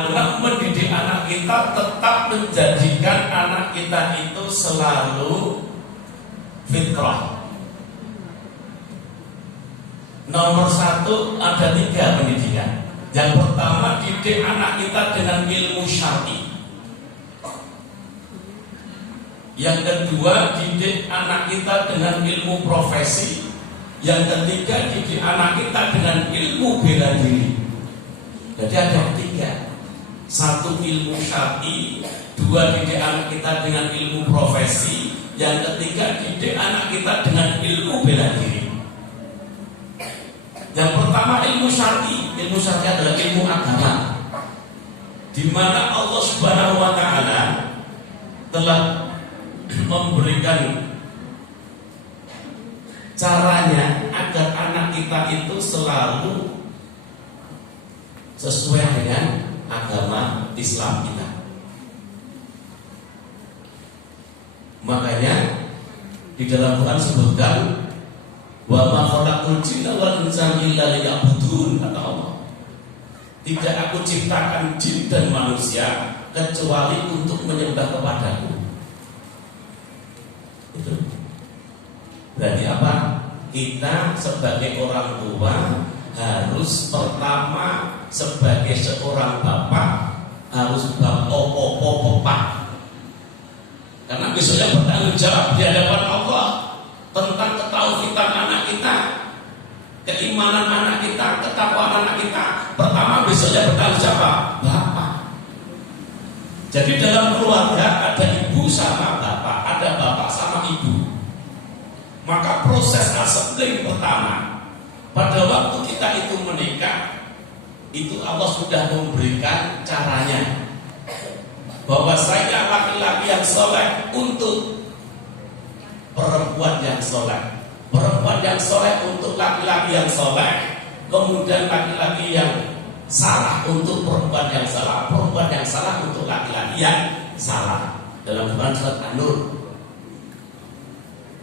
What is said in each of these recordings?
Anak mendidik anak kita tetap menjadikan anak kita itu selalu fitrah. Nomor satu, ada 3 pendidikan. Yang pertama, didik anak kita dengan ilmu syar'i. Yang kedua, didik anak kita dengan ilmu profesi. Yang ketiga, didik anak kita dengan ilmu bela diri. Jadi ada 3. 1 ilmu syar'i, 2 didik anak kita dengan ilmu profesi, yang ketiga didik anak kita dengan ilmu bela diri. Yang pertama ilmu syar'i adalah ilmu agama, di mana Allah Subhanahu wa taala telah memberikan caranya agar anak kita itu selalu sesuai dengan agama Islam kita. Makanya di dalam Quran sebutkan wa ma khalaqul jinna wal insa illa liya'budun, kata Allah. Tidak aku ciptakan jin dan manusia kecuali untuk menyembah kepadaku. Itu berarti apa? Kita sebagai orang tua harus pertama sebagai seorang bapak harus bapak, karena besoknya bertanggung jawab di hadapan Allah tentang ketauhidan anak kita, keimanan anak kita, ketakwaan anak kita. Pertama besoknya bertanggung jawab bapak. Jadi dalam keluarga ada ibu sama bapak, ada bapak sama ibu. Maka proses assembling pertama pada waktu kita itu menikah, itu Allah sudah memberikan caranya, bahwa saya laki-laki yang soleh untuk perempuan yang soleh, perempuan yang soleh untuk laki-laki yang soleh, kemudian laki-laki yang salah untuk perempuan yang salah, perempuan yang salah untuk laki-laki yang salah, dalam Quran surat An-Nur.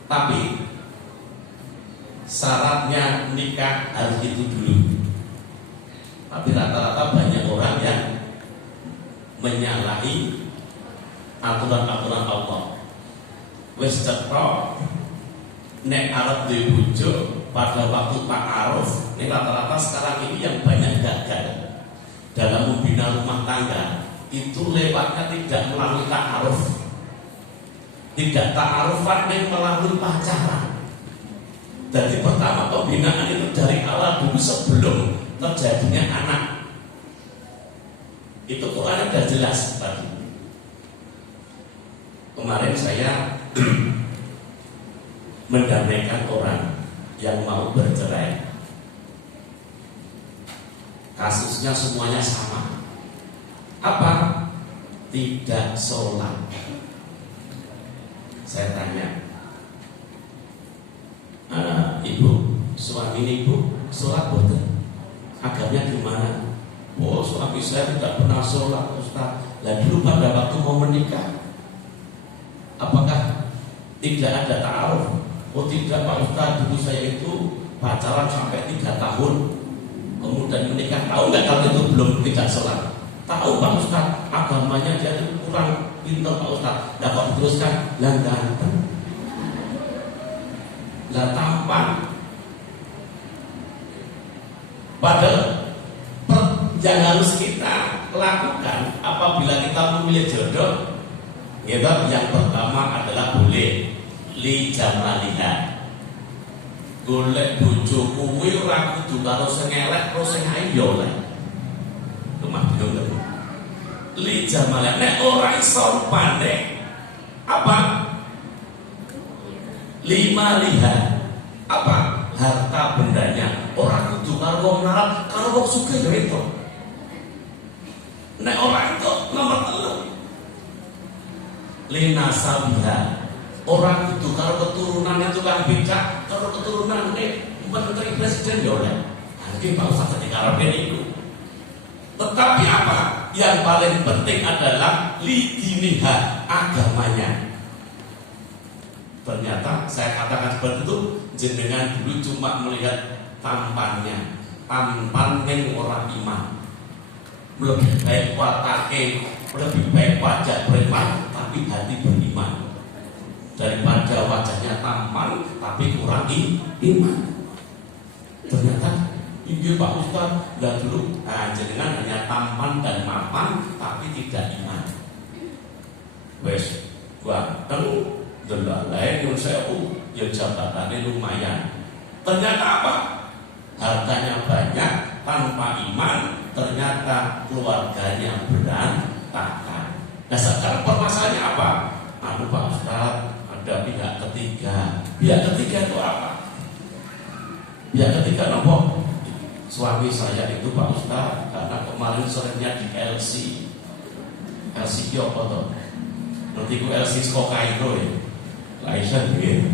Tapi syaratnya nikah harus itu dulu. Tapi rata-rata banyak orang yang menyalahi aturan-aturan Allah. Wis cetha nek arep duwe bojo pada waktu ta'aruf. Ini rata-rata sekarang ini yang banyak gagal dalam membina rumah tangga itu lewatnya tidak melalui ta'aruf, tidak ta'arufan yang melalui pacaran. Jadi pertama pembinaan itu dari awal dulu sebelum terjadinya anak. Itu Quran sudah jelas tadi. Kemarin saya mendamaikan orang yang mau bercerai. Kasusnya semuanya sama. Apa? Tidak sholat. Saya tanya, ibu, suami ibu sholat betul? Agamanya gimana? Oh, suami saya tidak pernah sholat, Ustaz. Lah dulu pada waktu mau menikah, apakah tidak ada ta'aruf? Oh tidak Pak Ustaz, dulu saya itu pacaran sampai 3 tahun, kemudian menikah. Tahu nggak kalau itu belum tidak sholat? Tahu Pak Ustaz, agamanya dia itu kurang pintar Pak Ustaz. Nah kok diteruskan, lah ganteng, lah tampan. Padahal yang harus kita lakukan apabila kita memilih jodoh, yang pertama adalah boleh li jamaliha. Golek bojo kuwi ora kudu karo sing elek karo sing ayu oleh. Rumah dino li jamaliha. Nek ora iso pandai apa? Lima liha. Apa? Harta bendanya. Orang kudu karo wong melarat, karo wong sugih ya itu. Nek orang itu nomor 3. Lina sabiha. Orang kudu karo keturunannya tukang becak, karo keturunan menteri presiden ya oleh. Iki Pak Ustaz dikarepe niku. Tetapi apa? Yang paling penting adalah lidiniha, agamanya. Ternyata saya katakan seperti itu, jenengan dulu cuma melihat tampannya, tampan yang orang iman. lebih baik watake, lebih baik wajah preman tapi hati beriman daripada wajahnya tampan tapi kurang iman. Ternyata ini Pak Ustaz, lah dulu jenengan hanya tampan dan mapan tapi tidak iman. Wes ganteng delalae nyun sewu ya jabatannya lumayan. Ternyata apa? Hartanya banyak tanpa iman, ternyata keluarganya berantakan. Nah sekarang permasalahannya apa? Pak Ustaz, ada pihak ketiga. Pihak ketiga itu apa? Pihak ketiga nopo? Suami saya itu Pak Ustaz, karena kemarin sorenya di LC apa tuh? Nanti ku LC Skokairo ya. Laishan gitu.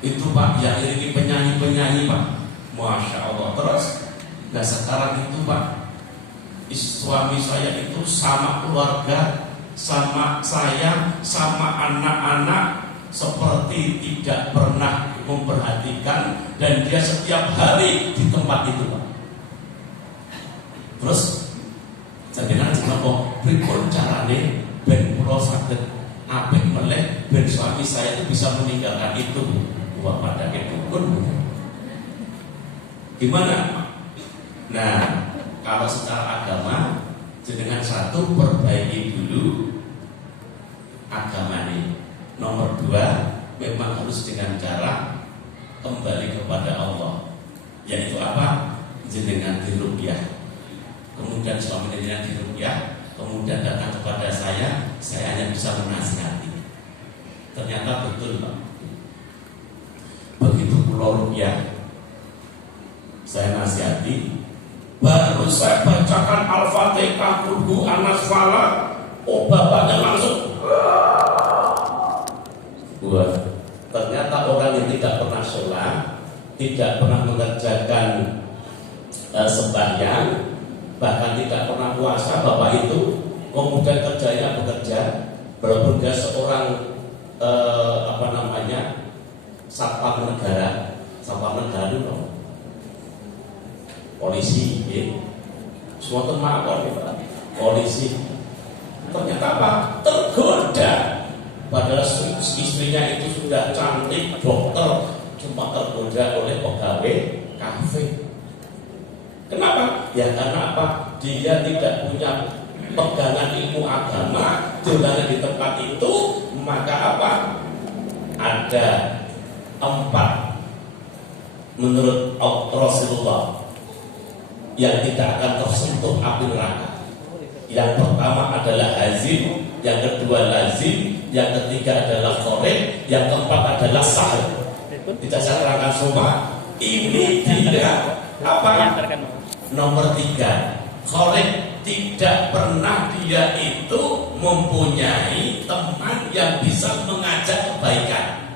Itu Pak yang ini penyanyi Pak. Masya Allah. Terus nah sekarang itu Pak, suami saya itu sama keluarga, sama saya, sama anak-anak seperti tidak pernah memperhatikan, dan dia setiap hari di tempat itu Pak. Terus saya bilang cuma pripun carane ben kula saged apik meleh ben suami saya itu bisa meninggalkan itu buat pada dukun. Gimana? Nah, kalau secara agama dengan satu perbaiki dulu agama ini. Nomor dua, memang harus dengan cara kembali kepada Allah. Yaitu apa? Jenengan diruqyah. Kemudian suami jenengan diruqyah, kemudian datang kepada saya hanya bisa menasihati. Ternyata betul Pak. Begitu kula ruqyah, saya nasihati, baru saya bacakan Al-Fatihah kulhu anas falak, bapaknya langsung wah. Ternyata orang yang tidak pernah sholat, tidak pernah mengerjakan sembahyang, bahkan tidak pernah puasa, bapak itu kemudian kerjanya bekerja seorang satpam negara itu polisi, semua termakor polisi. Ternyata apa? Tergoda. Padahal istrinya itu sudah cantik, dokter, cuma tergoda oleh pegawai kafe. Kenapa? Ya karena apa? Dia tidak punya pegangan ilmu agama, jalannya di tempat itu, maka apa? Ada 4 menurut Rasulullah yang tidak akan tersentuh api neraka. Yang pertama adalah hazim, yang kedua lazim, yang ketiga adalah khorib, yang keempat adalah sahih. Tidak saya terangkan semua. Ini tidak apa? Nomor 3, khorib, tidak pernah dia itu mempunyai teman yang bisa mengajak kebaikan.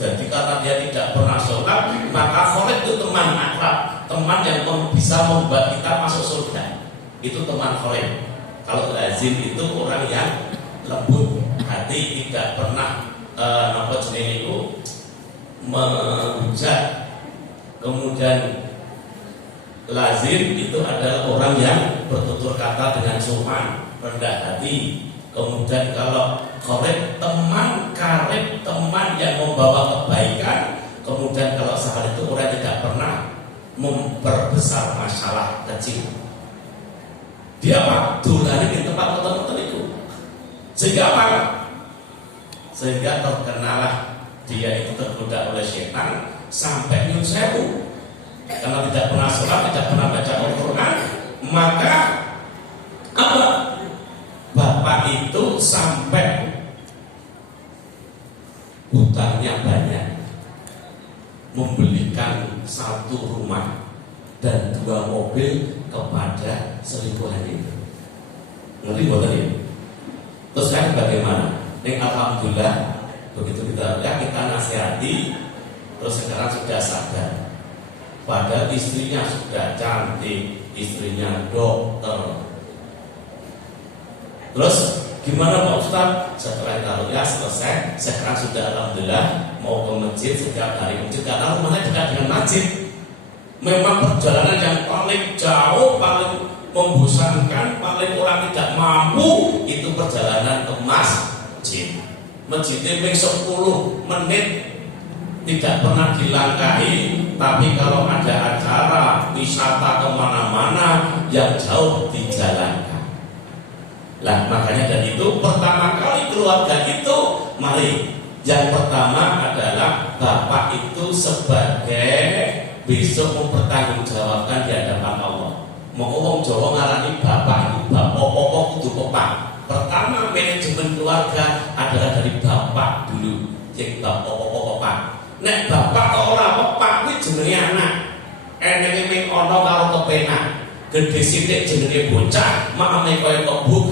Jadi karena dia tidak pernah sholat, maka khorib itu teman akrab, teman yang bisa membuat kita masuk surga. Itu teman khorib. Kalau lazim itu orang yang lembut hati, tidak pernah menghujat. Kemudian lazim itu adalah orang yang bertutur kata dengan sopan, rendah hati. Kemudian kalau khorib, teman karib, teman yang membawa kebaikan. Kemudian kalau sahal itu orang tidak pernah memperbesar masalah kecil. Dia apa? Dulani di tempat tertentu itu. Sehingga apa? Sehingga terkenalah dia itu tergoda oleh setan sampai nyun sewu. Karena tidak pernah sholat, tidak pernah baca Al-Quran, maka apa? Bapak itu sampai hutangnya banyak, membelikan 1 rumah dan 2 mobil kepada selingkuhan itu. Ngerti buat ini? Terus kan bagaimana? Alhamdulillah begitu kita nasihati, terus sekarang sudah sadar. Padahal istrinya sudah cantik, istrinya dokter. Terus gimana Pak Ustaz? Setelah taruhnya selesai, sekarang sudah alhamdulillah mau ke masjid setiap hari masjid, karena rumahnya dekat dengan masjid. Memang perjalanan yang paling jauh, paling membosankan, paling orang tidak mampu, itu perjalanan ke masjid. Masjidnya 10 menit tidak pernah dilangkahi, tapi kalau ada acara wisata kemana-mana yang jauh dijalankan. Lah makanya dari itu pertama kali keluarga itu, mari yang pertama adalah bapak itu sebagai besok mempertanggungjawabkan di hadapan Allah. Mau ngomong Jawa ngarani bapak itu bapak pokok kudu pepak. Pertama manajemen keluarga adalah dari bapak dulu, yang bapak pepak. Nek bapak ora pepak kuwi jenenge anak. Enenge ming ana karo kepenak. Gede sithik jenenge bocah, makane kaya kebuk